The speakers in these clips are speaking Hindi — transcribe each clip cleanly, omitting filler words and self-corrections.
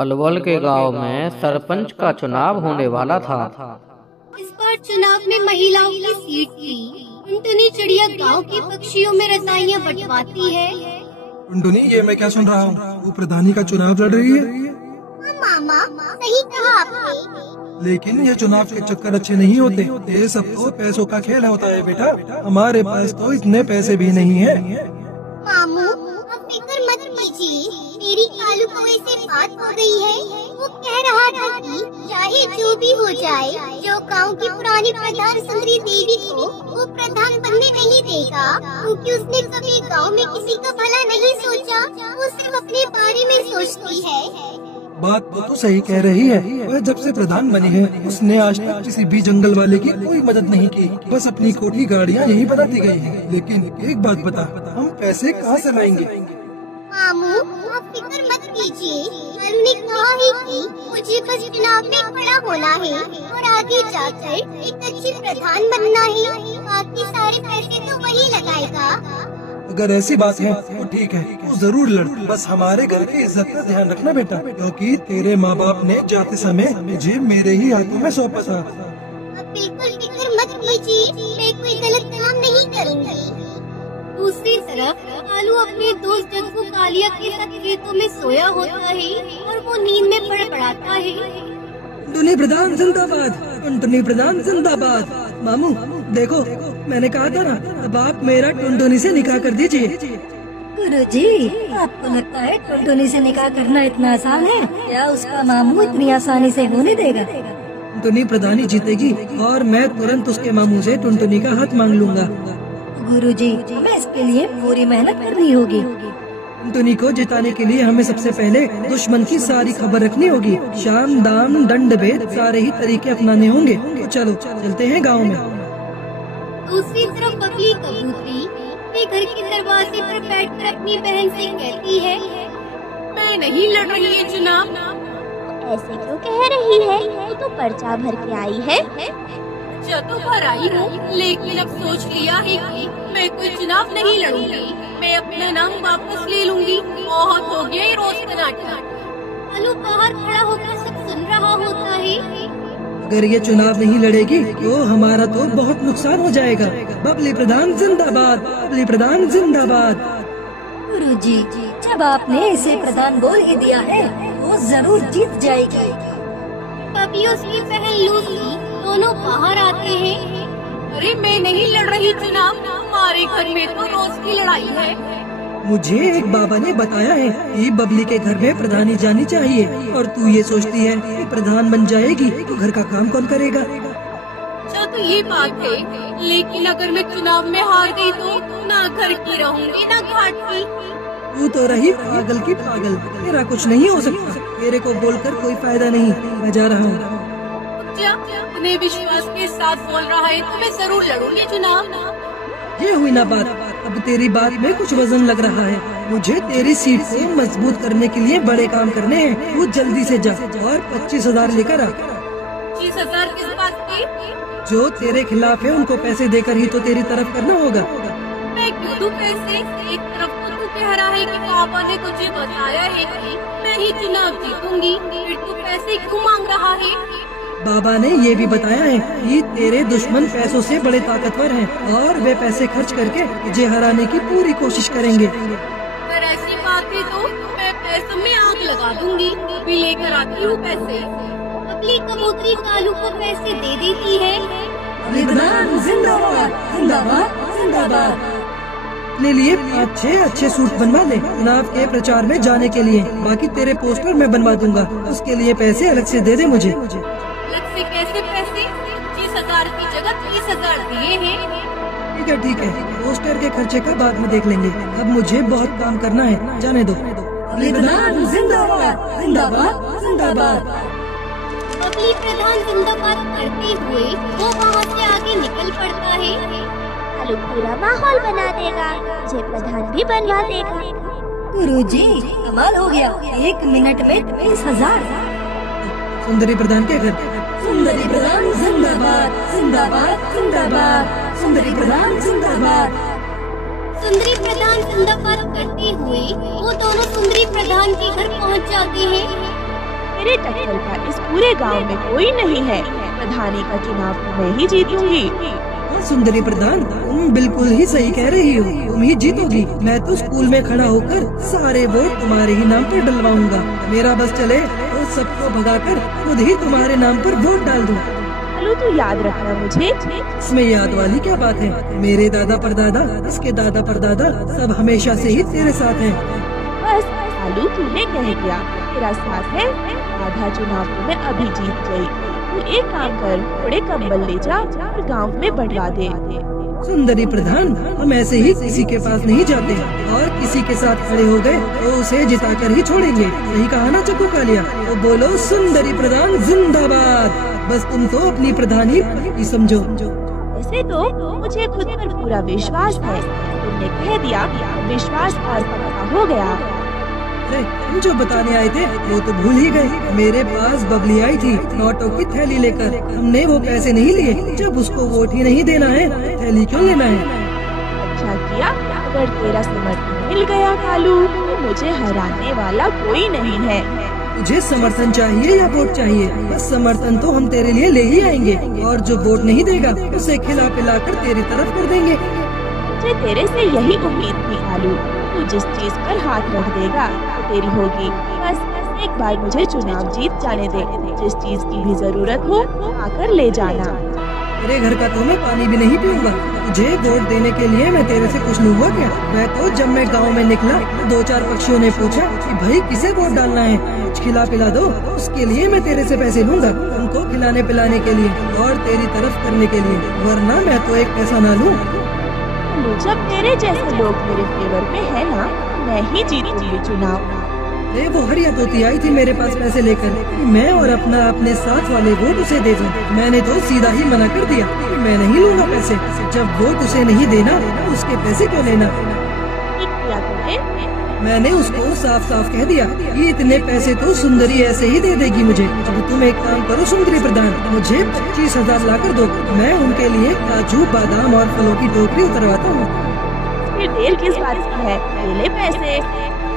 पलवल के गांव में सरपंच का चुनाव होने वाला था। इस बार चुनाव में महिलाओं की सीट थी। टुनटुनी चिड़िया गांव के पक्षियों में रजाइयां बंटवाती है। टुनटुनी, ये मैं क्या सुन रहा हूँ? वो प्रधानी का चुनाव लड़ रही है। मामा, सही कहा आपने। लेकिन ये चुनाव के चक्कर अच्छे नहीं होते। ये सब तो पैसों का खेल होता है बेटा। हमारे पास तो इतने पैसे भी नहीं है। मामू, अब फिक्र मत कीजिए। मेरी कालू कौवे से बात हो गई है। वो कह रहा था कि चाहे जो भी हो जाए, जो गांव की पुरानी प्रधान सुंदरी देवी को वो प्रधान बनने नहीं देगा, क्योंकि उसने कभी गांव में किसी का भला नहीं सोचा। वो सिर्फ अपने बारे में सोचती है। बात तो सही कह रही है। वह जब से प्रधान बनी है, उसने आज तक किसी भी जंगल वाले की कोई मदद नहीं की। बस अपनी कोठी गाड़ियाँ यही बनाती गई है। लेकिन एक बात बता, हम पैसे कहाँ से लाएंगे? मामू, आप फिक्र मत कीजिए। हमने कहा है कि मुझे बस चुनाव में खड़ा होना है और आगे जाकर एक अच्छी प्रधान बनना है। बाकी सारे पैसे तो वही लगाएगा। अगर ऐसी बात है तो ठीक है, तो जरूर लड़। बस हमारे घर की इज्जत का ध्यान रखना बेटा, क्योंकि तेरे माँ बाप ने जाते समय मुझे मेरे ही हाथों में सौंपा था। अब बिल्कुल फिक्र मत कीजिए, मैं कोई गलत काम नहीं करूँगी। दूसरी तरफ कालू अपने दोस्त जग्गू कालिया के साथ खेतों में सोया होता है और वो नींद में बड़बड़ाता है। टुनटुनी प्रधान जिंदाबाद, टुनटुनी प्रधान जिंदाबाद। मामू देखो, मैंने कहा था ना, अब आप मेरा टुनटुनी से निकाह कर दीजिए। गुरुजी, आपको लगता है टुनटुनी से निकाह करना इतना आसान है? क्या उसका मामू इतनी आसानी से होने देगा? टुनटुनी प्रधानी जीतेगी और मैं तुरंत उसके मामू से टुनटुनी का हाथ मांग लूंगा। गुरुजी, हमें इसके लिए पूरी मेहनत करनी होगी। टुनटुनी को जिताने के लिए हमें सबसे पहले दुश्मन की सारी खबर रखनी होगी। शाम दाम दंड भेद सारे ही तरीके अपनाने होंगे। तो चलो चलते हैं गाँव में। दूसरी तरफ बगली कबूतरी अपने घर के दरवाजे पर बैठकर अपनी बहन से कहती है, मैं नहीं लड़ रही है चुनाव। ऐसे क्यों कह रही है? तू तो पर्चा भर के आई है। पर्चा तो भर आई हूँ, लेकिन अब सोच लिया है कि मैं कोई चुनाव नहीं लड़ूंगी। मैं अपना नाम वापस ले लूंगी। बहुत हो गया ये रोज का नाटक। अनु बाहर खड़ा होकर सब सुन रहा होता है। अगर ये चुनाव नहीं लड़ेगी तो हमारा तो बहुत नुकसान हो जाएगा। बबली प्रधान जिंदाबाद, बबली प्रधान जिंदाबाद। गुरुजी, जब आपने इसे प्रधान बोल ही दिया है वो जरूर जीत जाएगी। तभी उसकी बहन लूसी दोनों बाहर आते हैं। अरे मैं नहीं लड़ रही चुनाव, हमारे घर में तो रोज की लड़ाई है। मुझे एक बाबा ने बताया है कि बबली के घर में प्रधानी जानी चाहिए, और तू ये सोचती है कि प्रधान बन जाएगी तो घर का काम कौन करेगा? अच्छा तो ये बात है, लेकिन अगर मैं चुनाव में हार गई तो ना घर की रहूंगी ना घाट की। तू तो रही पागल की पागल, तेरा कुछ नहीं हो सकता। तेरे को बोलकर कोई फायदा नहीं, मैं जा रहा हूँ। अपने विश्वास के साथ बोल रहा है तो मैं जरूर लड़ूंगी चुनाव। ये हुई ना बात। अब तेरी बात में कुछ वजन लग रहा है। मुझे तेरी सीट को मजबूत करने के लिए बड़े काम करने हैं। तू जल्दी से जा और 25,000 लेकर आ। 25,000 किस बात के? जो तेरे खिलाफ है उनको पैसे देकर ही तो तेरी तरफ करना होगा। मैं क्यों दूं पैसे? एक तरफ तो तू कह रहा है कि पापा ने तुझे बताया है कि मैं ही चुनाव जीतूंगी, फिर तू पैसे क्यों मांग रहा है? बाबा ने ये भी बताया है कि तेरे दुश्मन पैसों से बड़े ताकतवर हैं और वे पैसे खर्च करके तुझे हराने की पूरी कोशिश करेंगे। अगर ऐसी बात है तो मैं पैसों में आग लगा दूंगी। भी लेकर आती हूँ पैसे। अगली कबूतरी कालू को पैसे दे देती है। प्रधान जिंदाबाद, जिंदाबाद, जिंदाबाद। अपने लिए 5-6 अच्छे सूट बनवा ले चुनाव के प्रचार में जाने के लिए। बाकी तेरे पोस्टर मैं बनवा दूंगा, उसके लिए पैसे अलग से दे दे मुझे। कैसे पैसे? 25,000 की जगह 30,000 दिए हैं। ठीक है, पोस्टर के खर्चे का बाद में देख लेंगे। अब मुझे बहुत काम करना है, जाने दो। प्रधान जिंदाबाद, जिंदाबाद, जिंदाबाद। बबली प्रधान जिंदाबाद करते हुए वो वहाँ से आगे निकल पड़ता है। कालू पूरा माहौल बना देगा, मुझे प्रधान भी बनवा देगा। गुरुजी, कमाल हो गया। 1 मिनट में 30,000। सुंदरी प्रधान के घर। सुंदरी प्रधान जिंदाबाद, जिंदाबाद, जिंदाबाद। सुंदरी प्रधान जिंदाबाद। सुंदरी प्रधान जिंदाबाद करते हुए वो दोनों सुंदरी प्रधान के घर पहुंच जाते हैं। मेरे टक्कर का इस पूरे गांव में कोई नहीं है। प्रधानी का चुनाव तो मैं ही जीतूंगी। हाँ सुंदरी प्रधान, तुम बिल्कुल ही सही कह रही हो, तुम ही जीतोगी। मैं तो स्कूल में खड़ा होकर सारे वोट तुम्हारे ही नाम पर डलवाऊंगा। मेरा बस चले तो सबको भगाकर खुद ही तुम्हारे नाम पर वोट डाल दूं। कालू तू याद रखना मुझे। इसमें याद वाली क्या बात है? मेरे दादा परदादा, इसके दादा परदादा सब हमेशा से ही तेरे साथ हैं। बस कालू तूने कह दिया, तेरा साथ है। आधा चुनाव तो मैं अभी जीत गई। तू एक काम कर, थोड़े कंबल ले जा और गांव में बढ़वा दे। सुंदरी प्रधान, हम ऐसे ही किसी के पास नहीं जाते और किसी के साथ खड़े हो गए तो उसे जिताकर ही छोड़ेंगे। सही कहा ना चक्कू कालिया? तो बोलो सुंदरी प्रधान जिंदाबाद। बस तुम तो अपनी प्रधानी ही समझो। वैसे तो मुझे खुद पर पूरा विश्वास है। तुमने कह दिया, विश्वास आज पक्का हो गया। अरे तुम जो बताने आए थे वो तो भूल ही गए। मेरे पास बबली आई थी नोटों की थैली लेकर। हमने वो पैसे नहीं लिए। जब उसको वोट ही नहीं देना है, थैली क्यों लेना है? अच्छा किया। अगर तेरा समर्थन मिल गया कालू, तो मुझे हराने वाला कोई नहीं है। तुझे समर्थन चाहिए या वोट चाहिए? बस समर्थन तो हम तेरे लिए ले ही आएंगे, और जो वोट नहीं देगा उसे खिला पिला कर तेरी तरफ कर देंगे। मुझे तेरे से यही उम्मीद थी कालू। तू जिस चीज पर हाथ रख देगा वो तेरी होगी। बस एक बार मुझे चुनाव जीत जाने दे। जिस चीज की भी जरूरत हो आकर ले जाना। तेरे घर का तो मैं पानी भी नहीं पीऊंगा। तुझे वोट देने के लिए मैं तेरे से कुछ लूंगा क्या? मैं तो जब मैं गांव में निकला तो 2-4 पक्षियों ने पूछा कि भाई किसे वोट डालना है, कुछ खिला पिला दो। उसके लिए मैं तेरे से पैसे लूंगा, उनको खिलाने पिलाने के लिए और तेरी तरफ करने के लिए। वरना मैं तो एक पैसा ना लूं। जब तेरे जैसे लोग मेरे फेवर में है ना, मैं ही जीतूंगी चुनाव। अरे वो हरिया तोती आई थी मेरे पास पैसे लेकर कि मैं और अपने साथ वाले वोट उसे दे दूं। मैंने तो सीधा ही मना कर दिया कि मैं नहीं लूंगा पैसे। जब वोट उसे नहीं देना तो उसके पैसे क्यों लेना? ठीक किया तुमने। मैंने उसको साफ साफ कह दिया कि इतने पैसे तो सुंदरी ऐसे ही दे देगी मुझे। अब तुम एक काम करो सुंदरी प्रधान, मुझे 25,000 ला कर दो। मैं उनके लिए काजू बादाम और फलों की टोकरी उतरवाता हूँ। फिर देर किस बात की है, ले ले पैसे।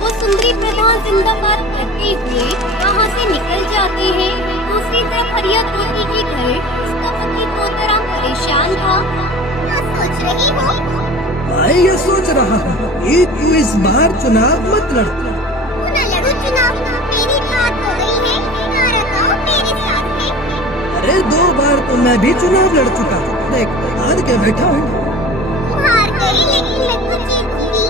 वो सुंदरी प्रधान जिंदाबाद करते हुए वहाँ से निकल जाते हैं। दूसरी तरफ हरिया तोती के घर उसका पति तोताराम परेशान था। क्या सोच रही हो? मैं ये सोच रहा हूँ कि तू इस बार चुनाव मत लड़। क्यों न लड़ूं चुनाव? मेरी बात हो गई है, नारा तो मेरे साथ है। अरे 2 बार तो मैं भी चुनाव लड़ चुका। देख हार के बैठा हूँ। तू हार गई लेकिन मैं तो जीतूंगी।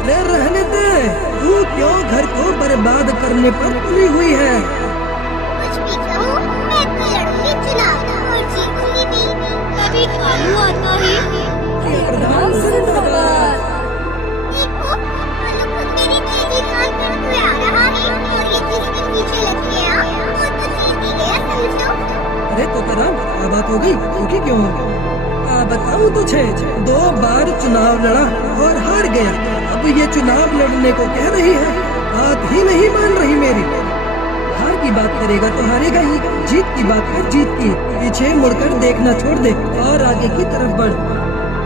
अरे रहने दे, तू क्यों घर को बर्बाद करने पर तुली हुई है? कुछ भी कहो, मैं तो लड़ूंगी चुनाव और जीतूंगी भी। कभी कालू आता है। प्रधान जिंदाबाद। देखो, कालू खुद मेरी तेजी जानकर हुए आ रहा है और ये जिसके पीछे लग गया वो तो जीत ही गया समझो। अरे तोताराम, क्या बात हो गई? दुखी क्यों हो? बताऊं तुझे, 2 बार चुनाव लड़ा और हार गया। अब ये चुनाव लड़ने को कह रही है, बात ही नहीं मान रही मेरी। हार की बात करेगा तो हारेगा ही, जीत की बात कर जीत की। पीछे मुड़कर देखना छोड़ दे और आगे की तरफ बढ़।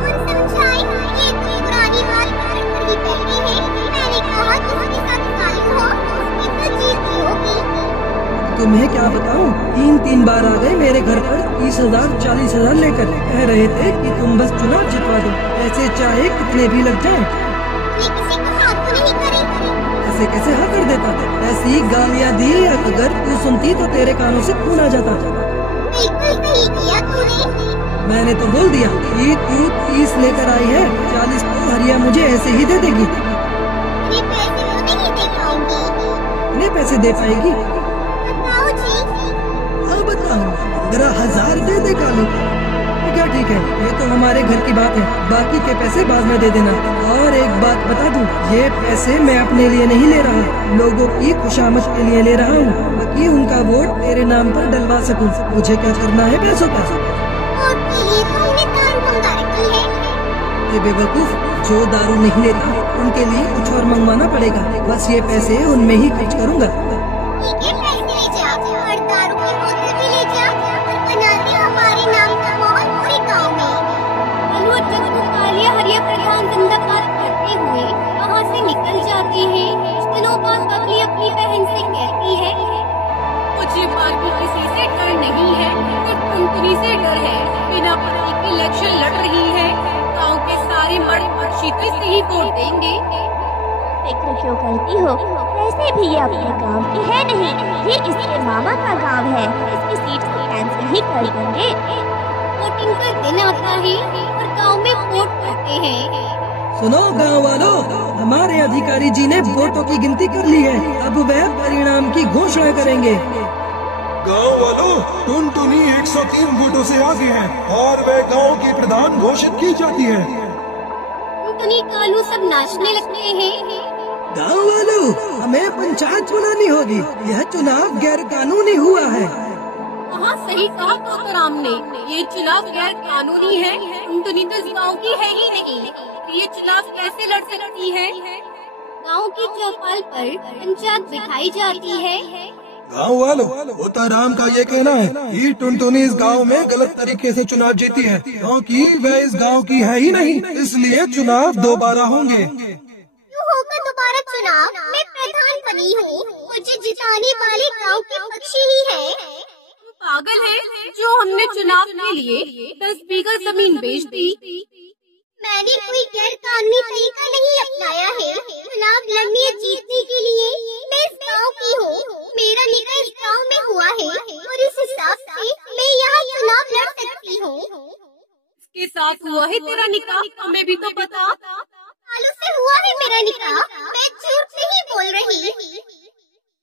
कौन समझाए? ये तो पुरानी बात कर ही बैठी है। मैंने कहा जिसके साथ कालू हो उसकी तो जीत ही होगी। तुम्हें क्या बताऊं, 3 बार आ गए मेरे घर पर 30,000 40,000 लेकर। कह रहे थे कि तुम बस चुनाव जितवा दो, ऐसे चाहे कितने भी लग जाएं। ये किसी को हाथ तो नहीं करी? ऐसे कैसे हाँ कर देता? ऐसी गालियाँ दी अगर तू सुनती तो तेरे कानों से खून आ जाता। बिल्कुल सही किया तूने। मैंने तो बोल दिया कि तू 30 लेकर आई है, 40 तो हरिया मुझे ऐसे ही दे देगी। ये पैसे तो नहीं दे पाऊंगी। कितने पैसे दे पाएगी? बताओ जी। हाँ बताऊँ, 15,000 दे दे कालू। ठीक है, ये तो हमारे घर की बात है। बाकी के पैसे बाद में दे देना। और एक बात बता दूं, ये पैसे मैं अपने लिए नहीं ले रहा, लोगों की खुशामद के लिए ले रहा हूँ, ताकि उनका वोट तेरे नाम पर डलवा सकूं। मुझे क्या करना है पैसों का? वोट के लिए तो हमने दारू मंगा रखी है। ये बेवकूफ, जो दारू नहीं लेता उनके लिए कुछ और मंगवाना पड़ेगा। बस ये पैसे उनमें ही खर्च करूँगा। ठीक है, पैसे ले जा और दारू की बोतल भी ले जा और बना दे हमारे नाम का माहौल पूरे गाँव में। कालू और चक्कू कालिया हरिया प्रधान जिंदाबाद करते हुए वहाँ से निकल जाते हैं। कुछ दिनों बाद बबली अपनी बहन से कहती है, नहीं है तो टुनटुनी से डर है। बिना पति की इलेक्शन लड़ रही है, गांव के सारे मर्द पक्षी तो इसे ही वोट देंगे। फिक्र क्यों करती हो? वैसे भी ये अपने गांव की है नहीं, ये इसके मामा का गांव है। इसकी सीट को कैंसिल ही कर देंगे। वोटिंग का दिन आता है और गांव में वोट करते हैं। सुनो गांव वालों, हमारे अधिकारी जी ने वोटों की गिनती कर ली है। अब वह परिणाम की घोषणा करेंगे। गांव वालों, टुनटुनी 103 वोटों से आगे है और वह गांव की प्रधान घोषित की जाती है। टुनटुनी कालू सब नाचने लगते हैं। गांव वालों, हमें पंचायत बुलानी होगी। यह चुनाव गैर कानूनी हुआ है। हाँ, सही कहा तोतराम ने, ये चुनाव गैर कानूनी है। टुनटुनी तो इस गाँव की है ही नहीं, ये चुनाव कैसे लड़ सकती है? गांव की चौपाल पर पंचायत बिठाई जाती है। गांव वालों, तोताराम का ये कहना है कि टुनटुनी इस गांव में गलत तरीके से चुनाव जीती है, क्योंकि वह इस गांव की है ही नहीं, इसलिए चुनाव दोबारा होंगे। क्यों होगा दोबारा चुनाव? मैं प्रधान बनी हूँ, मुझे जिताने वाले गांव के पक्षी ही है। पागल है, जो हमने चुनाव के लिए 10 बीघा जमीन बेच दी। मैंने कोई गैर कानूनी तरीका नहीं अपनाया है। चुनाव लड़ने या जीतने के लिए मैं इस गांव की हूँ। मेरा निकाह इस गांव में हुआ है और इस हिसाब से मैं यहाँ चुनाव लड़ सकती हूँ। इसके साथ हुआ है तेरा निकाह? हमें भी तो बता। कालू से हुआ है मेरा निकाह, मैं झूठ नहीं बोल रही।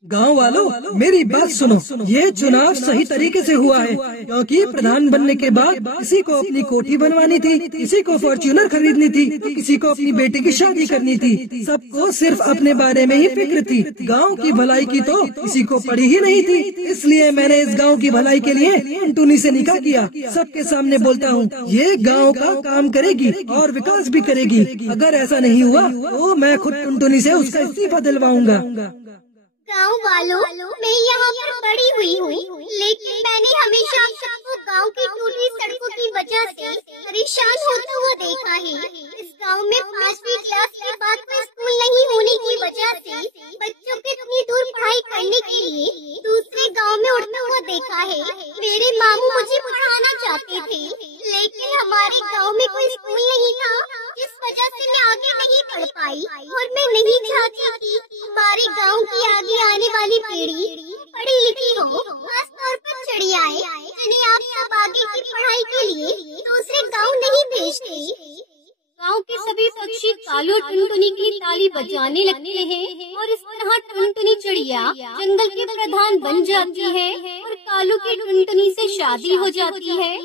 गांव वालों, मेरी बात सुनो। ये चुनाव सही तरीके से हुआ है, क्योंकि प्रधान बनने के बाद किसी को अपनी कोठी बनवानी थी, किसी को फॉर्च्यूनर खरीदनी थी, तो किसी को अपनी बेटी की शादी करनी थी। सबको सिर्फ अपने बारे में ही फिक्र थी। गांव की भलाई की तो किसी को पड़ी ही नहीं थी। इसलिए मैंने इस गांव की भलाई के लिए टुनटुनी से निकाह किया। सबके सामने बोलता हूँ, ये गाँव का काम करेगी और विकास भी करेगी। अगर ऐसा नहीं हुआ तो मैं खुद टुनटुनी से उसका इस्तीफा दिलवाऊंगा। गाँव वालों, मैं यहाँ पर बड़ी हुई हूँ, लेकिन मैंने हमेशा आप सबको गाँव की टूटी सड़कों की वजह से परेशान होता हुआ देखा है। इस गाँव में 5वीं क्लास के बाद कोई स्कूल नहीं होने की वजह से बच्चों को इतनी दूर पढ़ाई करने के लिए दूसरे गाँव में उड़ता हुआ देखा है। मेरे मामू मुझे पढ़ाना चाहते थे, लेकिन हमारे गाँव में कोई स्कूल नहीं था, जिस वजह से मैं आगे नहीं पढ़ पाई। और मैं नहीं चाहती कि हमारे गाँव की आगे आने वाली पीढ़ी पढ़ी लिखी हो, खास तौर पर चिड़ियाएं, जिन्हें आप सब आगे की पढ़ाई के लिए दूसरे गांव नहीं भेजते। गांव के सभी पक्षी कालू और टुनटुनी की ताली बजाने लगते हैं और इस तरह टुनटुनी चिड़िया जंगल के प्रधान बन जाती है और कालू की टुनटुनी से शादी हो जाती है।